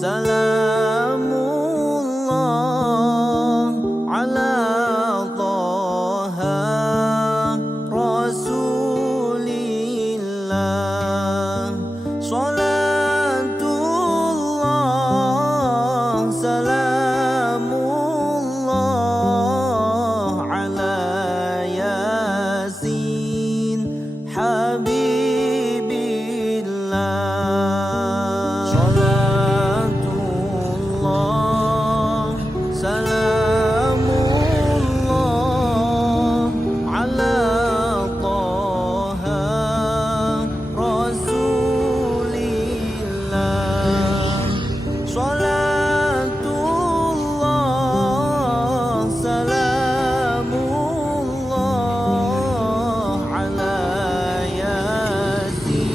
salamullah ala Taha Rasulillah. Salatullah salamullah ala Yasin Habibillah. Salatullah salamullah ala Taha Rasulillah. Salatullah salamullah ala Yasin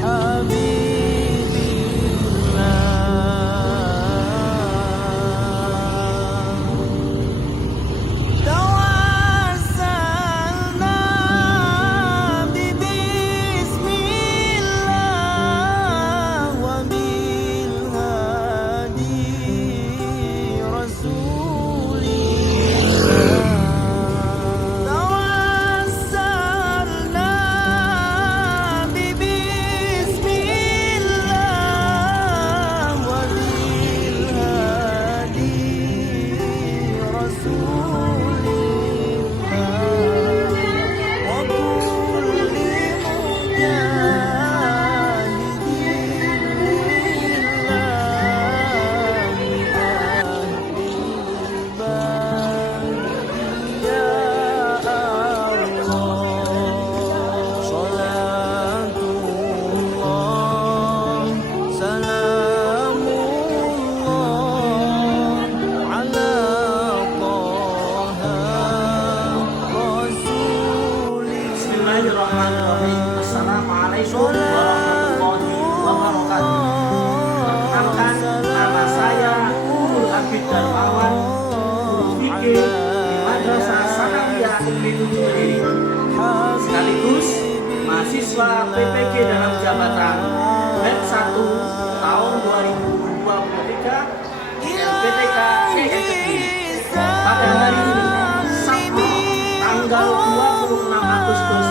Habibillah. Tawassalna bismillah wa bil hadi rasulillah. Tawassalna bismillah wa bil hadi rasulillah. Wa kulli mujahidin lillahi ahlil bait ya Allah. Salatullah salamullah ala Taha Rasulillah. Bismillahirrahmanirrahim. Assalamualaikum warahmatullahi wabarakatuh. Perkenalkan, nama saya Nurul Abid Darmawan, guru fikih di Madrasah Sanawiyah Negeri 7 Kediri, sekaligus mahasiswa PPG dalam jabatan batch 1 tahun 2023 LPTK ESI. Pada hari ini, Sabtu, tanggal 26 Agustus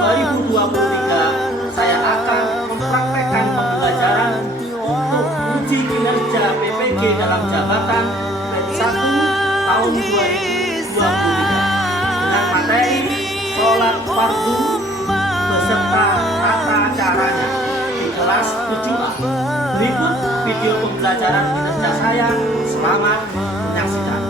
2023, saya akan mempraktekkan pembelajaran untuk uji kinerja PPG dalam jabatan batch 1 tahun 2023 dengan materi sholat fardu beserta tata caranya di kelas 7A. Berikut video pembelajaran kinerja saya. Selamat menyaksikan.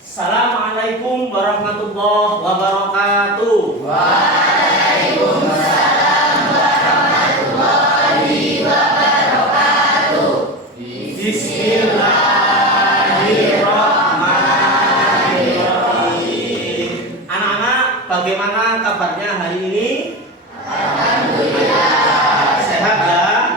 Assalamualaikum warahmatullahi wabarakatuh. Waalaikumsalam warahmatullahi wabarakatuh. Bismillahirrahmanirrahim. Anak-anak, bagaimana kabarnya hari ini? Alhamdulillah. Sehat ya?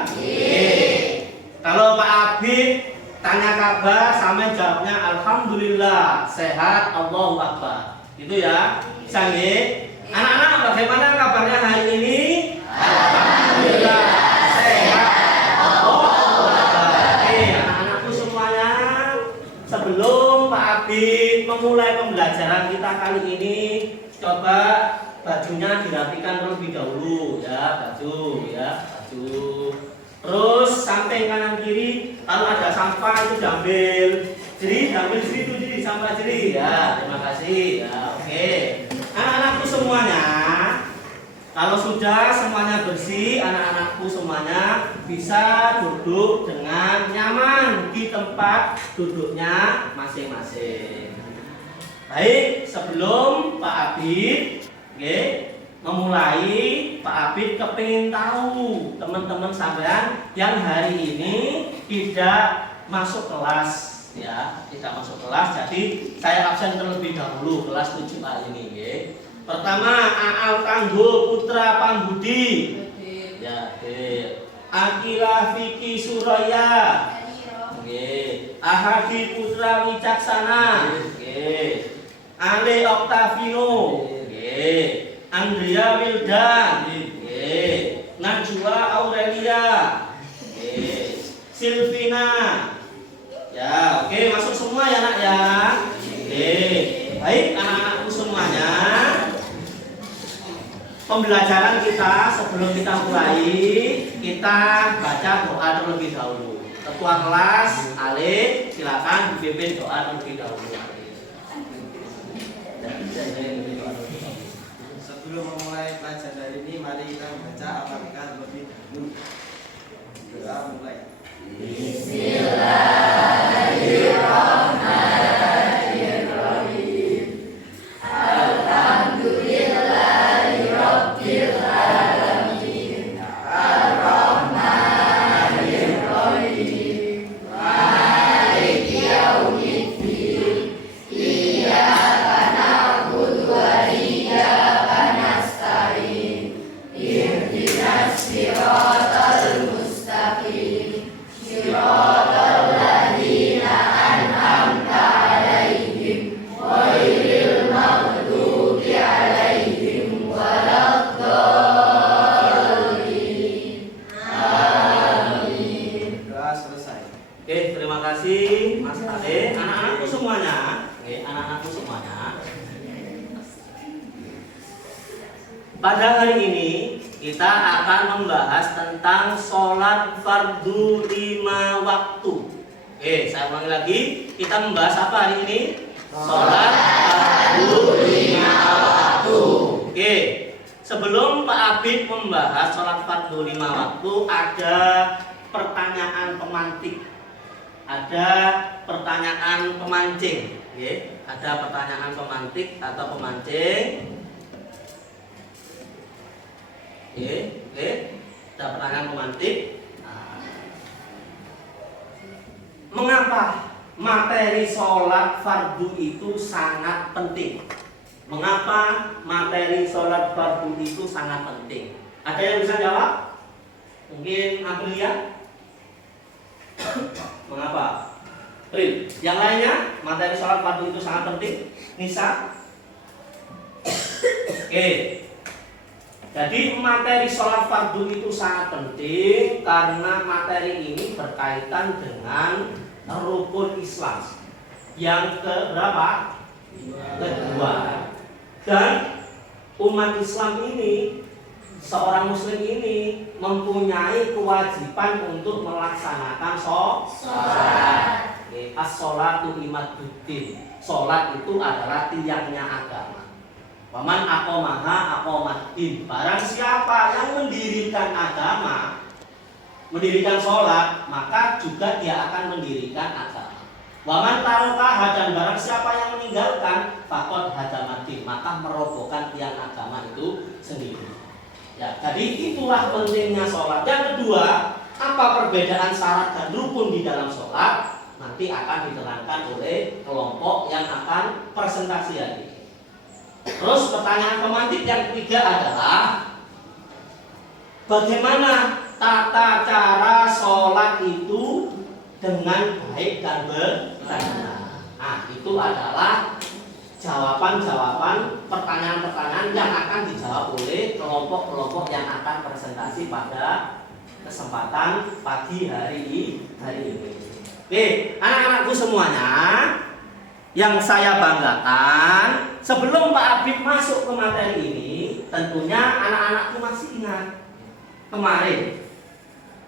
Kalau Pak Abid tanya kabar, sama jawabnya alhamdulillah, sehat, Allahu Akbar. Itu ya. Sange. Anak-anak, bagaimana kabarnya hari ini? Alhamdulillah, sehat, Allahu Akbar. Oke, anak-anakku semuanya, sebelum Pak Abid memulai pembelajaran kita kali ini, coba bajunya dirapikan terlebih dahulu ya, baju. Terus samping kanan kiri, kalau ada sampah itu diambil. Diambil itu sampah ya. Terima kasih. Ya, oke. Anak-anakku semuanya, kalau sudah semuanya bersih, anak-anakku semuanya bisa duduk dengan nyaman di tempat duduknya masing-masing. Baik, sebelum Pak Abid, memulai, Pak Abid kepingin tahu teman-teman sampean yang hari ini tidak masuk kelas ya, tidak masuk kelas, jadi saya absen terlebih dahulu kelas 7A ini. Pertama, Aal Kanggo Putra Pambudi ya, Akila Vicky Suraya, Ahadi Putra Wicaksana, Ale Octavino, Andrea Wildan, Oke. Najwa Aurelia. Oke. Silvina. Ya, oke, masuk semua ya nak ya. Oke. Baik anak-anakku semuanya. Pembelajaran kita sebelum kita mulai, kita baca doa terlebih dahulu. Ketua kelas Alif, silakan dipimpin doa terlebih dahulu. Sebelum memulai pelajaran hari ini, mari kita membaca Al-Fatihah terlebih dahulu. Doa mulai. Bismillahirrahmanirrahim. Alhamdulillahirabbil alamin. Ar-Rahmanirrahim. Maliki yaumiddin. Iyyaka na'budu wa iyyaka nasta'in. Ihdinas siratal mustaqim. Siratal ladzina an'amta 'alaihim ghairil maghdubi 'alaihim waladdallin. Amin. Doa selesai. Oke, terima kasih Mas Ade. Anak-anakku semuanya. Oke, anak-anakku semuanya. Pada hari ini kita akan membahas tentang sholat fardu 5 waktu. Oke, saya ulangi lagi. Kita membahas apa hari ini? Sholat fardu 5 waktu. Oke, sebelum Pak Abid membahas sholat fardu 5 waktu, ada pertanyaan pemantik. Ada pertanyaan pemancing. Oke, ada pertanyaan pemantik atau pemancing. Oke, ada pertanyaan pemantik. Mengapa materi sholat fardu itu sangat penting? Mengapa materi sholat fardu itu sangat penting? Ada yang bisa jawab? Mungkin Aprilia? Mengapa? Pril, yang lainnya materi sholat fardu itu sangat penting. Nisa? Oke. Jadi materi sholat fardu itu sangat penting karena materi ini berkaitan dengan rukun Islam yang keberapa? Kedua. Dan umat Islam ini, seorang muslim ini mempunyai kewajiban untuk melaksanakan sholat. As-sholatu imaduddin. Sholat itu adalah tiangnya agama. Waman aqomaha aqomaddin. Barang siapa yang mendirikan agama, mendirikan sholat, maka juga dia akan mendirikan agama. Waman tarokaha, dan barang siapa yang meninggalkan, faqad hadamaddin, maka merobohkan tiang agama itu sendiri. Ya, jadi itulah pentingnya sholat. Yang kedua, apa perbedaan syarat dan rukun di dalam sholat? Nanti akan diterangkan oleh kelompok yang akan presentasi hari ini. Terus pertanyaan pemantik yang ketiga adalah bagaimana tata cara sholat itu dengan baik dan benar. Nah, itu adalah jawaban-jawaban pertanyaan-pertanyaan yang akan dijawab oleh kelompok-kelompok yang akan presentasi pada kesempatan pagi hari ini. Oke, anak-anakku semuanya, yang saya banggakan, sebelum Pak Abib masuk ke materi ini, tentunya anak-anakku masih ingat kemarin,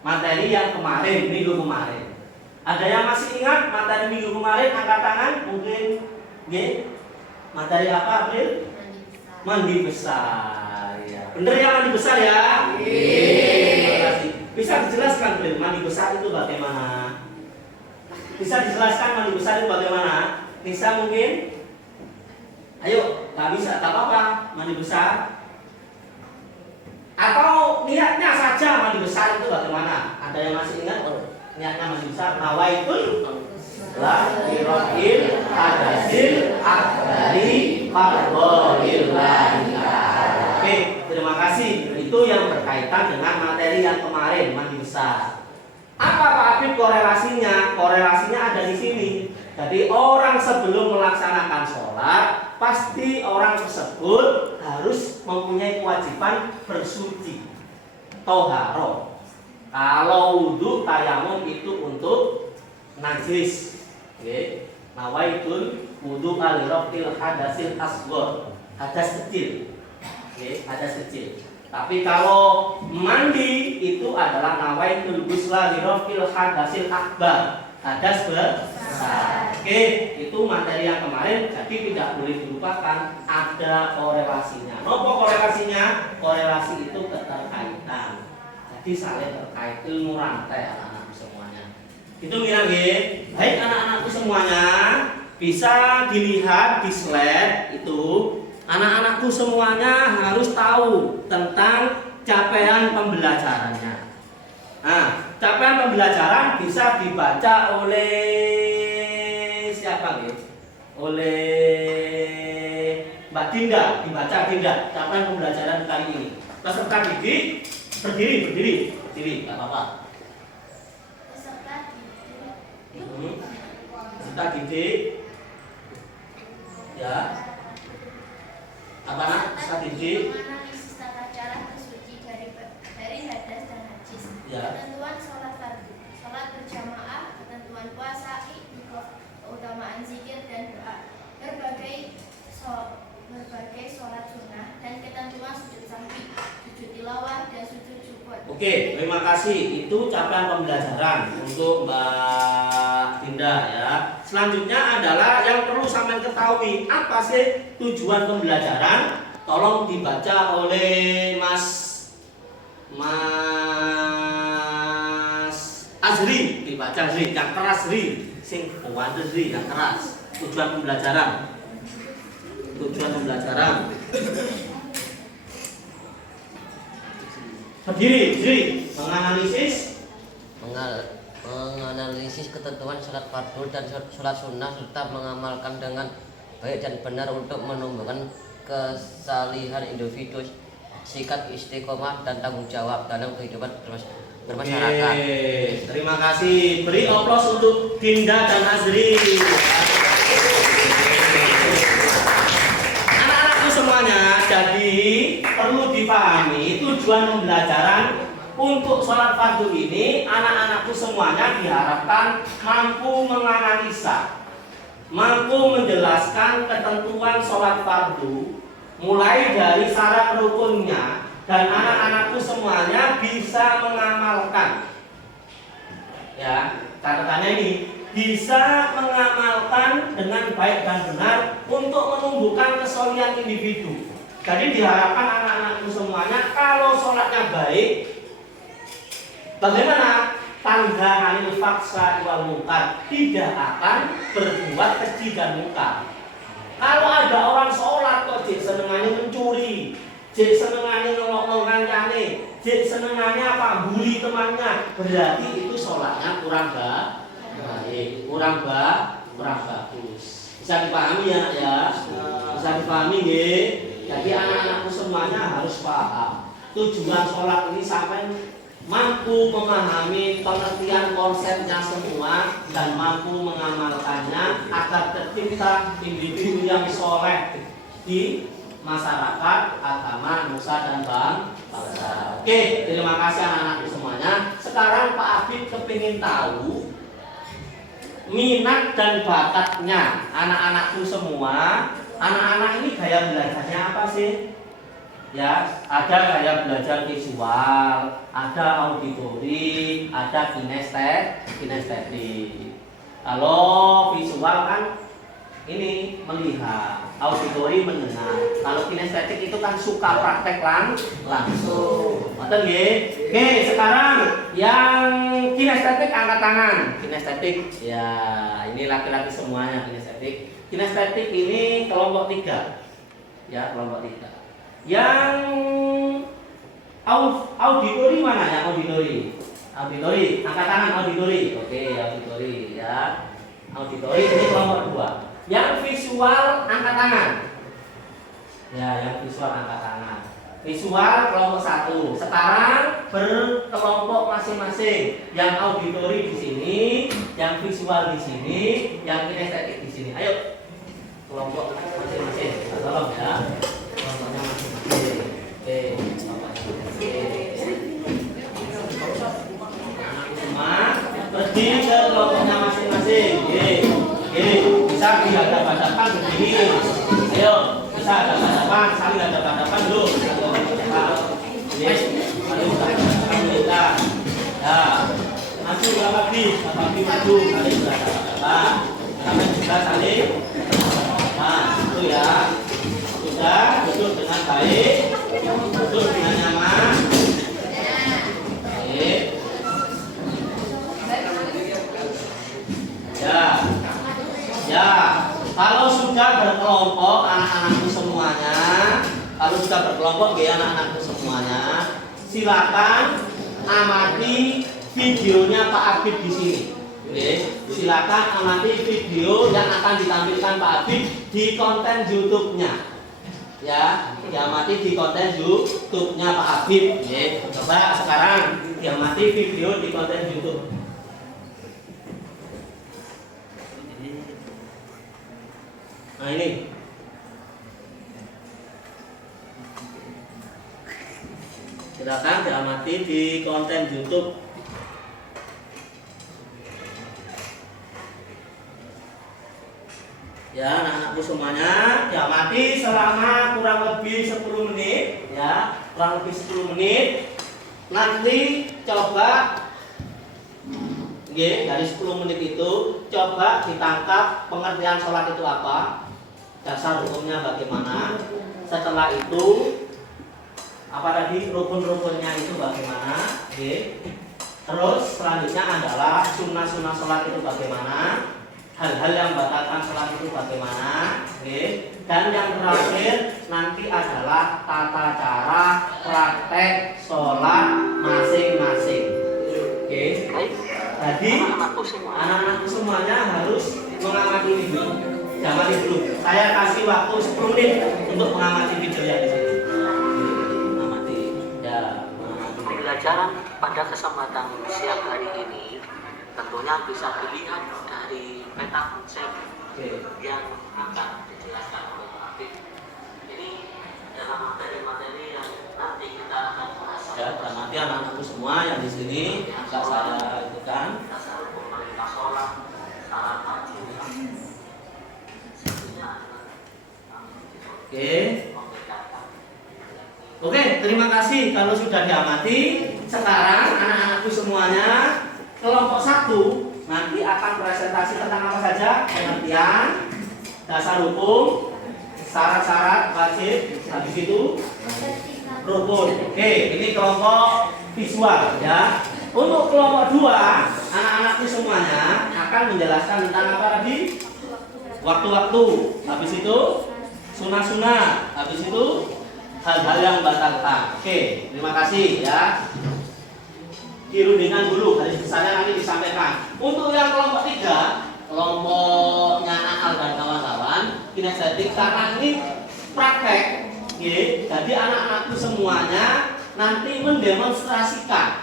materi yang kemarin, minggu kemarin. Ada yang masih ingat materi minggu kemarin? Angkat tangan, mungkin. Materi apa, April? Mandi besar. Ya. Bener ya, mandi besar ya? Terima kasih. Bisa dijelaskan, April, mandi besar itu bagaimana? Bisa dijelaskan mandi besar itu bagaimana? Bisa mungkin? Ayo, nggak bisa, tak apa-apa, mandi besar. Atau niatnya saja mandi besar itu bagaimana? Ada yang masih ingat? Oh, niatnya mandi besar. Nawaitul lahiril hadasil akbari fardholillahi ta'ala. Oke, terima kasih. Itu yang berkaitan dengan materi yang kemarin, mandi besar. Apa Pak Habib korelasinya? Korelasinya ada di sini. Jadi orang sebelum melaksanakan sholat, pasti orang tersebut harus mempunyai kewajiban bersuci. toharo. Kalau wudhu tayamum itu untuk najis. Oke. Nawaitul wudhu alirofil hadasil asgor, hadas kecil. Oke, hadas kecil. Tapi kalau mandi itu adalah nawaitul ghusla lirofil hadasil akbar, hadas besar. Oke, itu materi yang kemarin, jadi tidak boleh dilupakan, ada korelasinya. Nopo korelasinya? Korelasi itu keterkaitan. Jadi saling terkait, ilmu rantai anak-anakku semuanya. Itu kira baik anak-anakku semuanya, bisa dilihat di slide itu. Anak-anakku semuanya harus tahu tentang capaian pembelajarannya. Nah, capaian pembelajaran bisa dibaca oleh siapa nih? Oleh Mbak Dinda, dibaca Dinda. Capaian pembelajaran kali ini. Peserta didik berdiri, nggak apa-apa. Peserta didik, ya. Apa nak? Peserta didik. Menganalisis tata cara bersuci dari hadas dan najis. Ya. Ketentuan sholat fardu, sholat berjamaah, ketentuan puasa, keutamaan zikir dan doa, berbagai sholat sunnah dan ketentuan sujud sahwi, sujud tilawah dan sujud syukur. Oke, terima kasih. Itu capaian pembelajaran untuk Mbak Dinda ya. Selanjutnya adalah yang perlu sampean ketahui, apa sih tujuan pembelajaran? Tolong dibaca oleh Mas Azri, dibaca Azri, yang keras Azri, sing kuat Azri, yang keras. Tujuan pembelajaran. Berdiri, Azri, menganalisis ketentuan sholat fardu dan sholat sunnah serta mengamalkan dengan baik dan benar untuk menumbuhkan kesalihan individu, sikap istiqomah dan tanggung jawab dalam kehidupan bermasyarakat. Oke, terima kasih. Beri aplaus untuk Dinda dan Azri. Anak-anakku semuanya, jadi perlu dipahami tujuan pembelajaran untuk sholat fardu ini. Anak-anakku semuanya diharapkan mampu menganalisa, mampu menjelaskan ketentuan sholat fardu mulai dari syarat rukunnya, dan anak-anakku semuanya bisa mengamalkan. Ya, catatannya ini bisa mengamalkan dengan baik dan benar untuk menumbuhkan kesolihan individu. Jadi diharapkan anak-anakku semuanya kalau sholatnya baik, bagaimana? Tanda anil faksa wal munkar, tidak akan berbuat keji dan munkar. Kalau ada orang sholat kok jek senengannya mencuri, jek senengannya ngelok kancane, jek senengannya apa bully temannya, berarti itu sholatnya kurang baik, kurang bagus. Bisa dipahami ya nak ya? Bisa dipahami nggih? Jadi anak-anakku semuanya harus paham tujuan sholat ini sampai mampu memahami pengertian konsepnya semua dan mampu mengamalkannya agar tercipta individu yang soleh di masyarakat, agama, nusa dan bangsa. Oke, terima kasih anak-anakku semuanya. Sekarang Pak Abid kepingin tahu minat dan bakatnya anak-anakku semua. Anak-anak ini gaya belajarnya apa sih? Ya, ada gaya belajar visual, ada auditori, ada kinestetik. Kalau visual kan ini melihat, auditori mendengar. Kalau kinestetik itu kan suka praktek langsung. Betul nggih? Oke, sekarang yang kinestetik angkat tangan. Kinestetik, ya ini laki-laki semuanya kinestetik. Kinestetik ini kelompok 3. Ya, kelompok 3. Yang auditori mana ya? Auditori, angkat tangan auditori. Oke, auditori ya. Auditori ini kelompok 2. Yang visual angkat tangan. Ya, yang visual angkat tangan. Visual kelompok 1. Sekarang berkelompok masing-masing. Yang auditori di sini, yang visual di sini, yang kinestetik di sini. Ayo, kelompok masing-masing. Tolong ya. Kelompoknya masing-masing. Oke, kelompoknya masing-masing. hadapan, saling hadapan dulu. Yes, maju kita. Ya, maju lagi maju, saling hadapan. Kalian juga saling. Nah, itu ya. Sudah, duduk dengan baik, duduk dengan nyaman. Baik. Ya, kalau sudah berkelompok anak-anakku semuanya, kalau sudah berkelompok ya anak-anakku semuanya, silakan amati videonya Pak Abid di sini. Oke, silakan amati video yang akan ditampilkan Pak Abid di konten YouTube-nya. Ya, diamati di konten YouTube-nya Pak Abid. Oke, coba sekarang diamati video di konten YouTube. Nah ini silakan diamati di konten YouTube. Ya, anak-anakku semuanya diamati selama kurang lebih 10 menit ya, kurang lebih 10 menit. Nanti coba dari 10 menit itu coba ditangkap pengertian sholat itu apa, dasar hukumnya bagaimana. Setelah itu apa tadi rukun-rukunnya itu bagaimana. Terus selanjutnya adalah sunnah-sunnah sholat itu bagaimana, hal-hal yang membatalkan sholat itu bagaimana. Dan yang terakhir nanti adalah tata cara praktek sholat masing-masing. Jadi anak-anakku semuanya harus mengamati ini dulu. Diamati dulu. Saya kasih waktu 10 menit untuk mengamati video yang di sini. Mengamati. Ya, mengamati. Pembelajaran pada kesempatan siang hari ini tentunya bisa dilihat dari peta konsep yang akan dijelaskan oleh Pak Abid. Ini dalam materi-materi yang nanti kita akan bahas. Ya, dan nanti anak-anakku semua yang di sini akan saya ikutan. Dasar hukum perintah sholat, syarat wajib. Oke, terima kasih kalau sudah diamati. Sekarang anak-anakku semuanya kelompok 1 nanti akan presentasi tentang apa saja? Pengertian, dasar hukum, syarat-syarat wajib, habis itu rukun. Oke, ini kelompok visual ya. Untuk kelompok 2, anak-anakku semuanya akan menjelaskan tentang apa tadi? Waktu-waktu, habis itu sunnah-sunnah, habis itu hal-hal yang membatalkan. Oke, terima kasih ya. Dirundingkan dulu, garis besarnya nanti disampaikan. Untuk yang kelompok 3, kelompoknya Naal dan kawan-kawan, kinestetik, karena ini praktek. Jadi anak-anakku semuanya nanti mendemonstrasikan,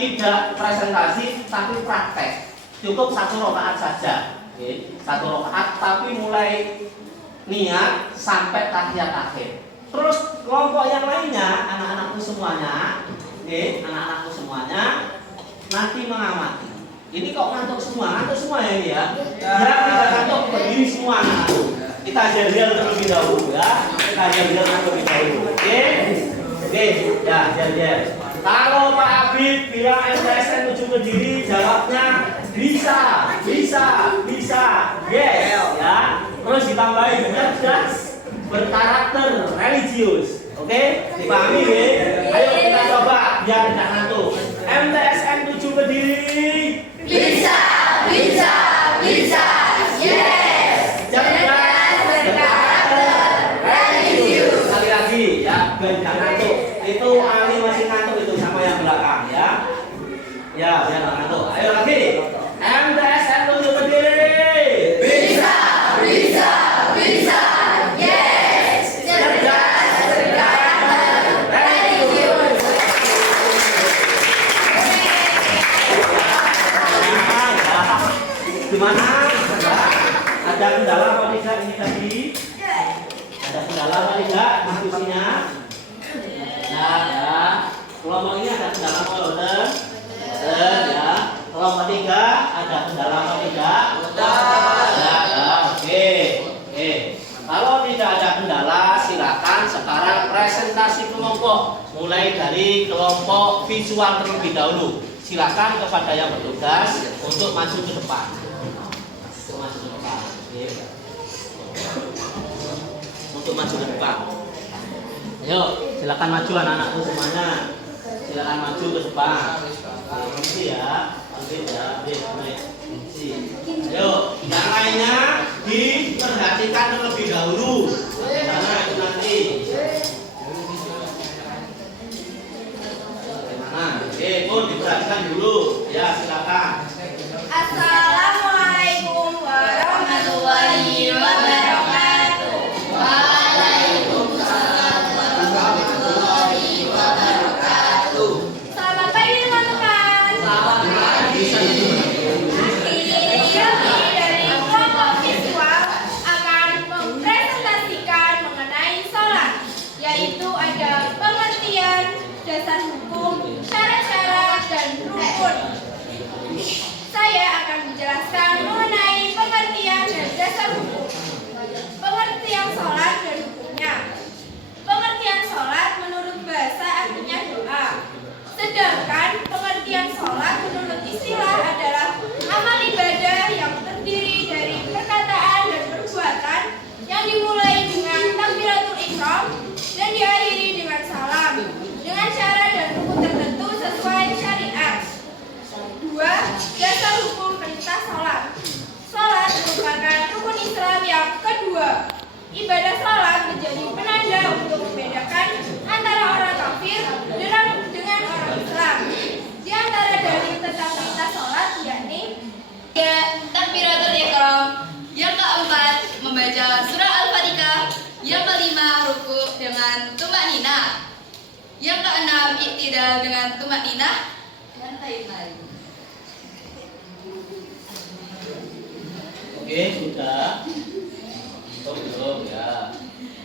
tidak presentasi tapi praktek. Cukup 1 rakaat saja. 1 rakaat tapi mulai niat sampai tahiyat akhir. Terus kelompok yang lainnya, anak-anakku semuanya, nanti mengamati. Ini kok ngantuk semua ya ini ya? Ya, kita ngantuk berdiri semua anak-anakku. Kita ajar dia terlebih dahulu ya. Kita ajar dia terlebih dahulu. Oke, ya ajar dia. Kalau Pak Abid bilang MTSN 7 Kediri, jawabnya bisa, yes ya. Terus ditambahin cerdas, berkarakter religius. Oke, dipahami ya? Ayo kita coba biar tidak ngantuk. MTSN 7 Kediri. Bisa, yes. Cerdas, berkarakter religius. Sekali lagi ya, biar tidak ngantuk. Itu Ali masih ngantuk itu sama yang belakang ya. Ya, biar tidak ngantuk. Ayo lagi. MTSN 7 Kediri. Bisa, yes. Cerdas, berkarakter religius. Gimana? Ada kendala apa tidak ini tadi? Ada kendala apa tidak diskusinya? Ya. Kelompok ini ada kendala apa ya. Kelompok 3 ada kendala apa tidak? Ya. Oke. kelompok. Mulai dari kelompok visual terlebih dahulu. Silakan kepada yang bertugas untuk maju ke depan. Untuk maju ke depan. Oke. Untuk maju ke depan. Ayo, silakan maju anak-anakku semuanya. Silakan maju ke depan. Nanti ya. Ayo, yang lainnya diperhatikan terlebih dahulu. Karena itu nanti. Oke, pun diperhatikan dulu. Ya, silakan. Assalamualaikum warahmatullahi wabarakatuh. Waalaikumsalam warahmatullahi wabarakatuh. Selamat pagi teman-teman. Selamat pagi. Kami dari kelompok visual akan mempresentasikan mengenai sholat, yaitu ada pengertian, dasar hukum, syarat-syarat, dan rukun. Saya akan menjelaskan mengenai pengertian dan dasar hukum, pengertian sholat dan hukumnya. Pengertian sholat menurut bahasa artinya doa, sedangkan pengertian sholat menurut istilah adalah amal ibadah yang terdiri dari perkataan dan perbuatan yang dimulai dengan takbiratul ihram dan diakhiri dengan salam dengan cara dan rukun tertentu sesuai syariat. 2. Dasar hukum perintah sholat. Sholat merupakan rukun Islam yang kedua. Ibadah sholat menjadi penanda untuk membedakan antara orang kafir dengan orang Islam. Di antara dalil tentang perintah sholat yakni takbiratul ihram. Yang keempat, membaca surah Al-Fatihah. Yang kelima, ruku dengan tumakninah. Yang keenam, iktidal dengan tumakninah dan lain-lain. Oke, sudah. Belum ya.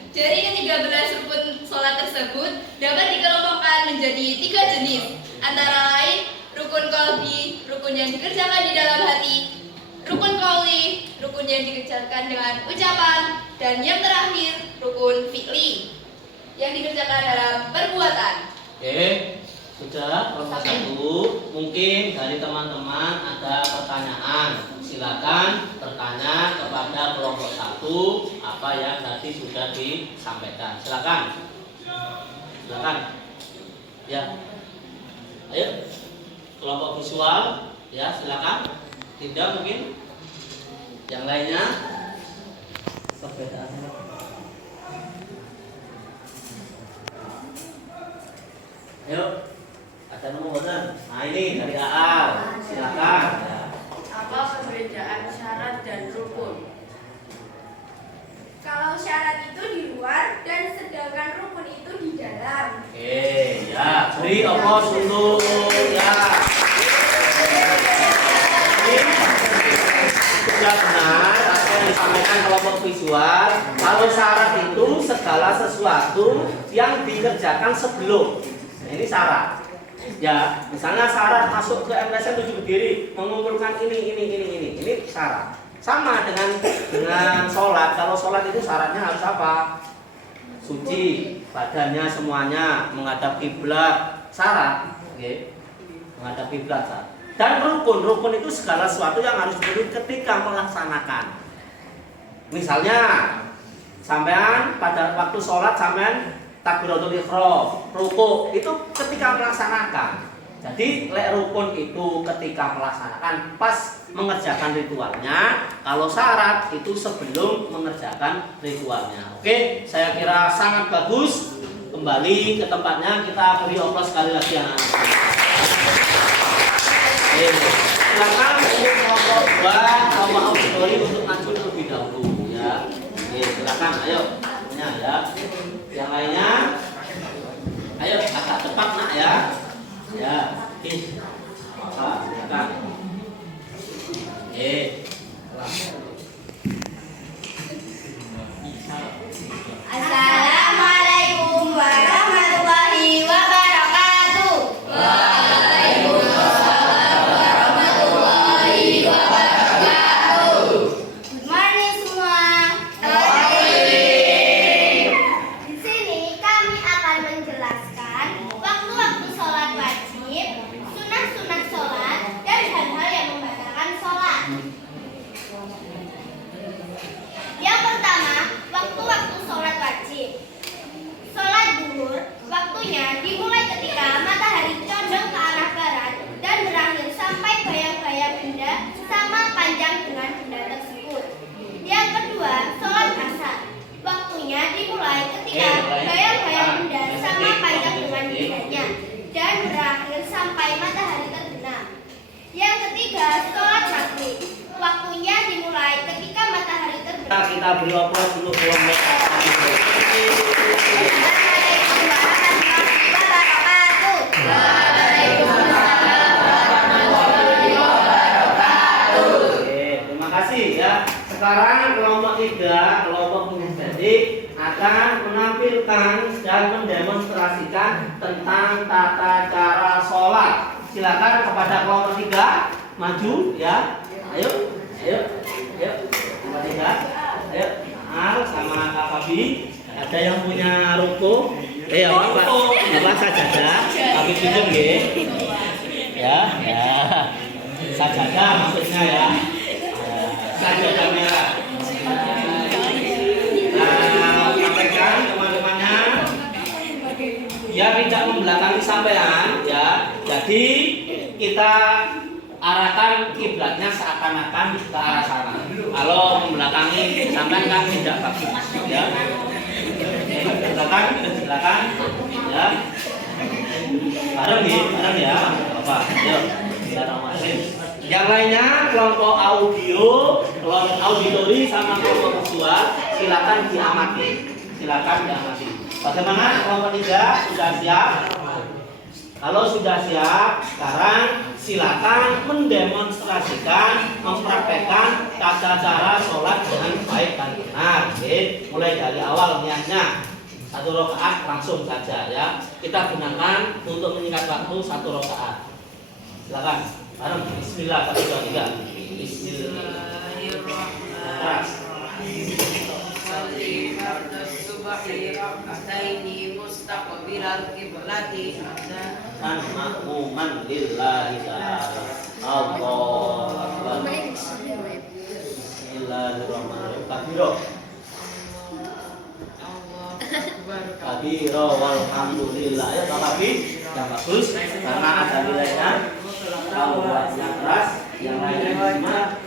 Dari ke-13 rukun sholat tersebut dapat dikelompokkan menjadi 3 jenis, antara lain rukun qalbi, rukun yang dikerjakan di dalam hati, rukun qauli, rukun yang dikerjakan dengan ucapan, dan yang terakhir rukun fi'li yang dikerjakan dalam perbuatan. Oke, sudah. Kelompok 1. Mungkin dari teman-teman ada pertanyaan. Silakan bertanya kepada kelompok 1 apa yang tadi sudah disampaikan. Silakan. Silakan. Ya. Ayo. Kelompok visual, ya silakan. Tidak mungkin. Yang lainnya. Perbedaannya. Ayo. Ada nomor. Nah ini dari Aal. Silakan. Ya. Apa perbedaan syarat dan rukun? Kalau syarat itu di luar dan sedangkan rukun itu di dalam. Oke, ya. Beri opos untuk ya. Sudah benar apa yang disampaikan kelompok visual. Kalau syarat itu segala sesuatu yang dikerjakan sebelum. Nah, ini syarat. Ya, misalnya syarat masuk ke MTSN 7 berdiri, mengumpulkan ini syarat. Sama dengan sholat. Kalau sholat itu syaratnya harus apa? Suci, badannya semuanya menghadap kiblat, syarat. Oke. Menghadap kiblat syarat. Dan rukun itu segala sesuatu yang harus dipenuhi ketika melaksanakan. Misalnya, sampean pada waktu sholat sampean takbiratul ihram, rukuk itu ketika melaksanakan. Jadi lek rukun itu ketika melaksanakan pas mengerjakan ritualnya, kalau syarat itu sebelum mengerjakan ritualnya. Oke, saya kira sangat bagus. Kembali ke tempatnya, kita beri oplos sekali lagi anak-anak. Silakan untuk kelompok 2 kelompok auditori untuk maju terlebih dahulu ya. Oke, silakan ayo. Ya. Yang lainnya, ayo agak cepat nak ya. Ya, silakan. Assalamualaikum warahmatullahi wabarakatuh. Waalaikumsalam warahmatullahi wabarakatuh. Good morning semua. Di sini kami akan menjelaskan dimulai ketika matahari condong ke arah barat dan berakhir sampai bayang-bayang benda sama panjang dengan benda tersebut. Yang kedua, sholat asar. Waktunya dimulai ketika bayang-bayang benda sama panjang dengan bendanya dan berakhir sampai matahari terbenam. Yang ketiga, sholat maghrib. Waktunya dimulai ketika matahari terbenam. Kita beri aplaus dulu kelompok. Assalamualaikum warahmatullahi wabarakatuh. Oke, terima kasih ya. Sekarang kelompok 3, kelompok kinestetik akan menampilkan dan mendemonstrasikan tentang tata cara sholat. Silakan kepada kelompok 3 maju ya. Ayo. Kelompok 3. Ayo. Al sama Kak Fabi. Ada yang punya ruko? Apa sajadah? Tapi tunjuk ya. Sajadah maksudnya ya. Sajadah merah. Sampaikan teman-temannya. Ya tidak membelakangi sampean ya. Jadi kita arahkan kiblatnya seakan-akan ke arah sana. Kalau membelakangi sampean kan tidak bagus ya. Silakan ya. Bareng ya. Apa? Yuk. Yang lainnya kelompok audio, kelompok auditori sama kelompok visual silakan diamati. Bagaimana kelompok 3 sudah siap? Kalau sudah siap, sekarang silakan mendemonstrasikan, mempraktekkan tata cara sholat dengan baik dan benar. Mulai dari awal niatnya 1 rakaat langsung saja ya. Kita gunakan untuk menyingkat waktu 1 rakaat. Silakan. Bareng. Bismillah 1 2 3. Kan makmuman lillahi ta'ala. Allahu akbar. Bismillahirrahmanirrahim. Kabiro walhamdulillah. Ya tapi yang bagus karena ada nilainya. Kalau buat yang keras, yang lainnya gimana?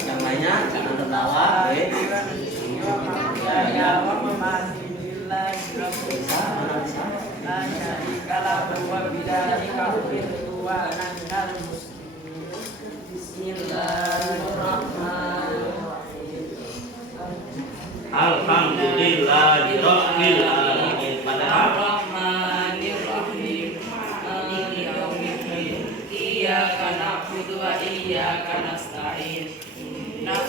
Yang lainnya jangan tertawa. Alhamdulillahirabbil alamin. Iyyaka na'budu wa iyyaka nasta'in.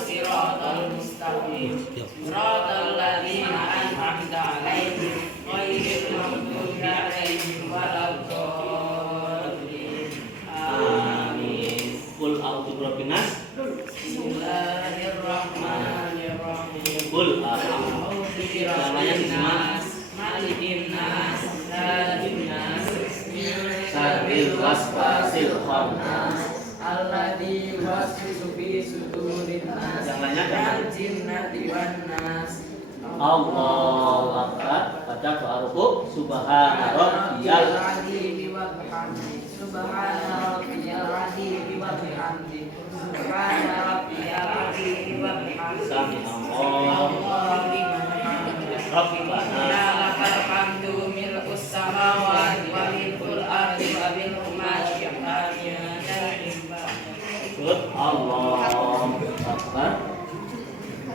Siratal mustaqim. Siratal ladzina an'amta 'alaihim ghairil maghdubi 'alaihim waladdallin. Amin. Qul a'udzu birabbin nas. Bismillahirrahmanirrahim. Qul A'udzu birabbin nas, malikin nas, ilahin nas, Sabil waswasil khannas. alladzi yuwaswisu fi sudurin nas, Yang lainnya jangan. jinnati wan nas. Allahu akbar. Baca doa rukuk. Subhana rabbiyal azim wa bihamdi. Subhana rabbiyal azim wa bihamdi. Subhana rabbiyal azim wa bihamdi. Sami Allah. Allahu liman hamidah. Rabbana Lakal hamdu mil'us samawati wa mil'ul ardi wa mil'u ma syi'ta Allahu akbar.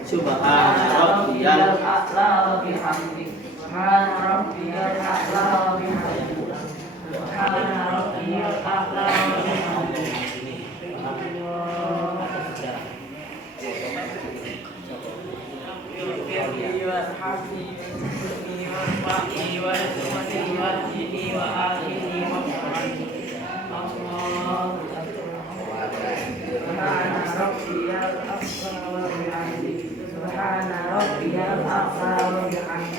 Subhana rabbiyal a'la wa bihamdi. Subhana rabbiyal a'la wa bihamdi. Subhana rabbiyal a'la wa bihamdi. Subhana rabbiyal a'la wa bihamdi. Subhana rabbiyal a'la wa bihamdi.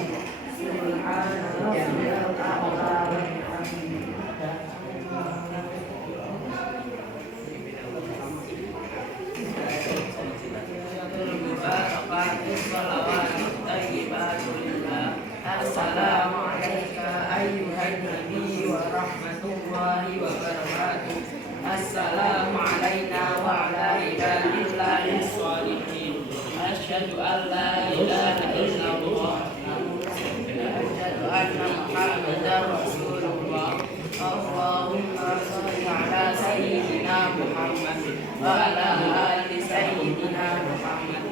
Assalamu alayka ayyuhan nabi wa rahmatullahi wa barakatuh. Assalamu alayna wa ala ibadillahi sholihin. Asyhadu an la ilaha illallah wa asyhadu anna Muhammadar Rasulullah. Allahumma shalli ala sayyidina Muhammad wa ala ali sayyidina Muhammad.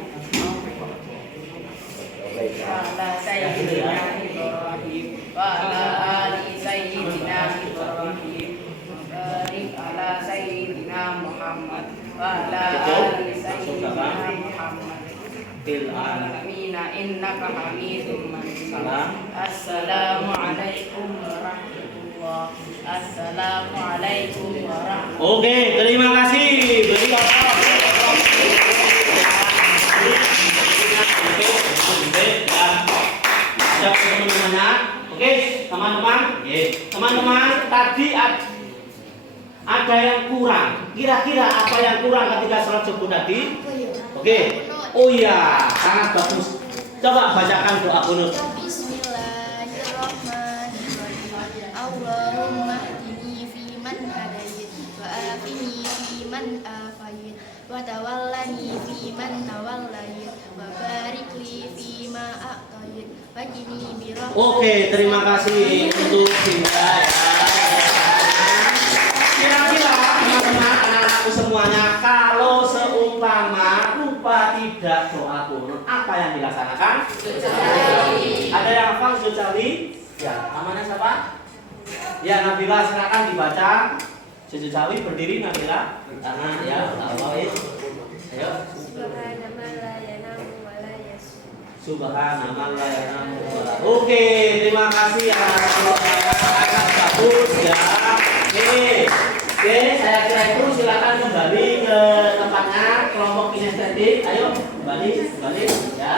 Wa ala sayyidina Ibrahim wa ala ali sayyidina Ibrahim. Barik ala sayyidina Muhammad wa ala ali sayyidina Muhammad. Fil alamin innaka Hamidum Majid. Assalamu alaikum warahmatullahi. Assalamualaikum warahmatullahi. Oke, terima kasih. Beri teman-temannya. Oke, teman-teman. Teman-teman, tadi ada yang kurang. Kira-kira apa yang kurang ketika sholat subuh tadi? Oke. Oh iya, sangat bagus. Coba bacakan doa kunut. Bismillahirrahmanirrahim. Allahumma hdini fiman hadayit wa afini fiman afayit wa tawallani fiman tawallayit wa barik li fima a'tayit wa qini bi rahmatika. Oke, terima kasih untuk hidayah. Kira-kira teman-teman anak-anakku semuanya, kalau seumpama lupa tidak doa kunut, apa yang dilaksanakan? Ada yang hafal sujud sawi? Ya, namanya siapa? Ya, Nabila, silakan dibaca sujud sawi. Berdiri Nabila. Tangan ya, tawain. Ayo. Subhanallah la yanamu wa la. Oke, terima kasih anak-anak bagus ya. Oke, saya kira itu silakan kembali ke tempatnya kelompok kinestetik. Ayo kembali ya.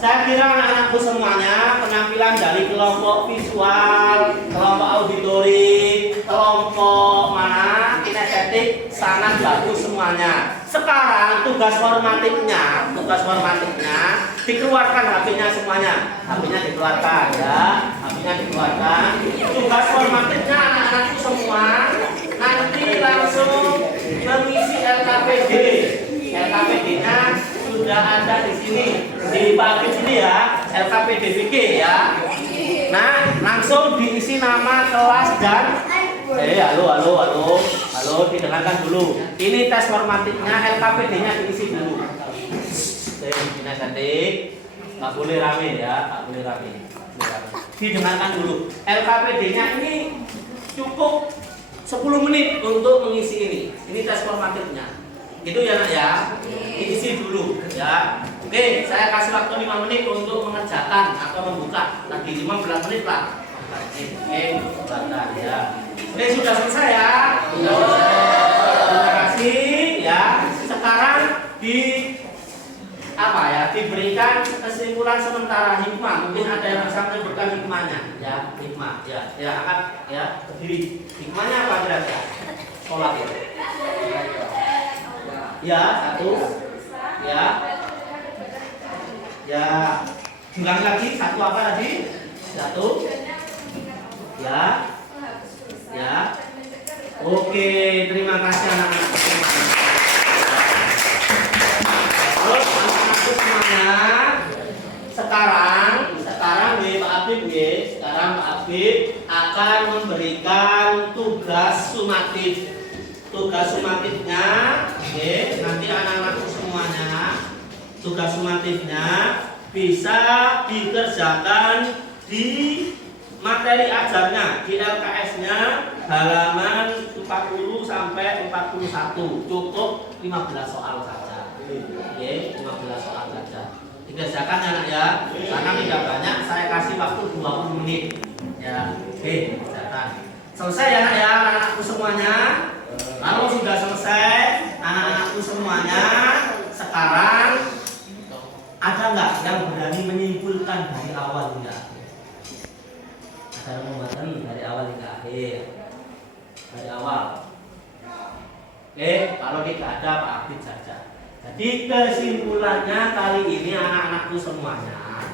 Saya kira anak-anakku semuanya penampilan dari kelompok visual, kelompok auditori, kelompok mana kinestetik sangat bagus semuanya. Sekarang tugas formatifnya dikeluarkan HP-nya semuanya. HP-nya dikeluarkan ya, HP-nya dikeluarkan. Tugas formatifnya anak-anakku semua nanti langsung mengisi LKPD. LKPD-nya sudah ada di sini, di pagi sini ya, LKPD VK ya. Nah, langsung diisi nama, kelas dan halo, didengarkan dulu. Ini tes formatifnya, LKPD-nya diisi dulu. Nggak boleh rame ya, nggak boleh rame. Didengarkan dulu. LKPD-nya ini cukup 10 menit untuk mengisi ini. Ini tes formatifnya. Gitu ya nak ya, diisi dulu ya. Oke, saya kasih waktu 5 menit untuk mengerjakan atau membuka. Lagi 15 menit lah. Oke, baca ya. Oke, sudah selesai ya. Sudah selesai. Terima kasih ya. Sekarang diberikan kesimpulan sementara hikmah. Mungkin ada yang bisa menyebutkan hikmahnya ya. Hikmah ya, angkat ya, berdiri. Hikmahnya apa kira-kira? Sholat ya. Ya, satu. Ya. Ulang lagi, satu apa tadi? Satu. Ya. Oke, terima kasih anak-anak semuanya. Sekarang Pak Abid akan memberikan tugas sumatif. Tugas sumatifnya, nanti anak-anakku semuanya, tugas sumatifnya bisa dikerjakan di materi ajarnya, di LKS-nya halaman 40 sampai 41. Cukup 15 soal saja. 15 soal saja. Dikerjakan ya nak ya. Karena tidak banyak, saya kasih waktu 20 menit. Ya, kerjakan. Selesai ya nak ya, anak-anakku semuanya. Kalau sudah selesai, anak-anakku semuanya, sekarang ada nggak yang berani menyimpulkan dari awal hingga akhir? Ada yang membuatkan dari awal hingga akhir? Dari awal. Oke, kalau tidak ada Pak Abid saja. Jadi kesimpulannya kali ini anak-anakku semuanya,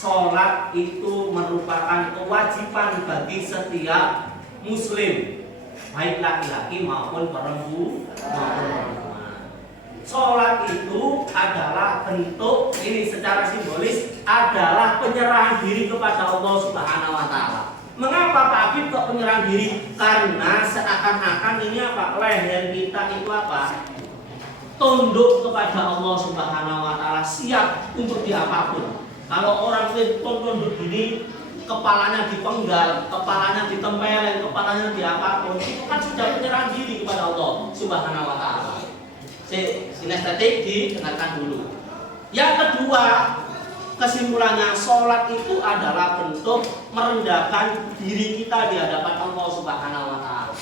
sholat itu merupakan kewajiban bagi setiap muslim, baik laki-laki maupun perempuan. Sholat itu adalah bentuk, ini secara simbolis adalah penyerahan diri kepada Allah Subhanahu wa Ta'ala. Mengapa Pak Habib kok penyerahan diri? Karena seakan-akan ini apa? Leher kita itu apa? Tunduk kepada Allah Subhanahu wa Ta'ala, siap untuk diapapun. Kalau orang itu tunduk gini, kepalanya dipenggal, kepalanya ditempelin, kepalanya diapapun, itu kan sudah penyerahan diri kepada Allah Subhanahu wa Ta'ala. Sinestetik didengarkan dulu. Yang kedua, kesimpulannya sholat itu adalah bentuk merendahkan diri kita di hadapan Allah Subhanahu wa Ta'ala.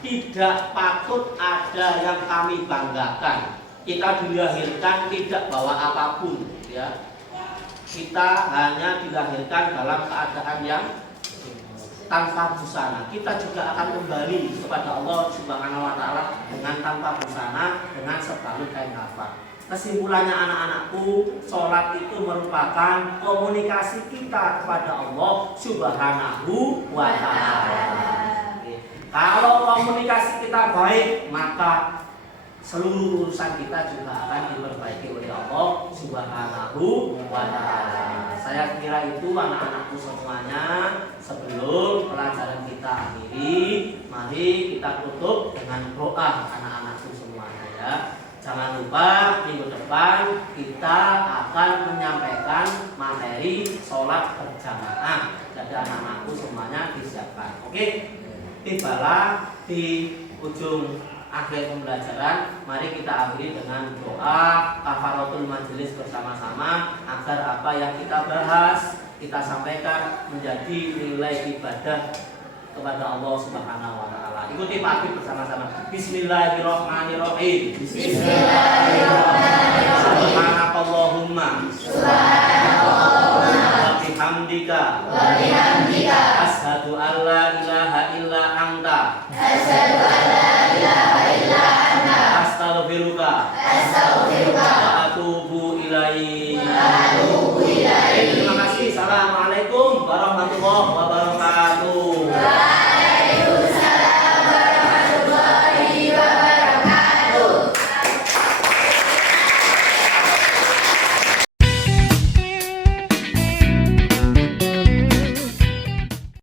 Tidak patut ada yang kami banggakan. Kita dilahirkan tidak bawa apapun, ya. Kita hanya dilahirkan dalam keadaan yang tanpa busana. Kita juga akan kembali kepada Allah Subhanahu wa Ta'ala dengan tanpa busana, dengan sebalut kain kafan. Kesimpulannya anak-anakku, sholat itu merupakan komunikasi kita kepada Allah Subhanahu wa Ta'ala. Kalau komunikasi kita baik, maka seluruh urusan kita juga akan diperbaiki oleh Allah Subhanahu wa Ta'ala. Saya kira itu anak-anakku semuanya. Sebelum pelajaran kita akhiri, mari kita tutup dengan doa anak-anakku semuanya, ya. Jangan lupa minggu depan kita akan menyampaikan materi sholat berjamaah. Jadi anak-anakku semuanya disiapkan. Oke, tibalah di ujung akhir pembelajaran. Mari kita akhiri dengan doa kafaratul majelis bersama-sama agar apa yang kita bahas, kita sampaikan menjadi nilai ibadah kepada Allah Subhanahu wa Ta'ala. Ikuti Pak Habib bersama-sama. Bismillahirrahmanirrahim. Bismillahirrahmanirrahim. Subhanakallahumma wa bihamdika Wa bihamdika asyhadu an la ilaha illa anta asyhadu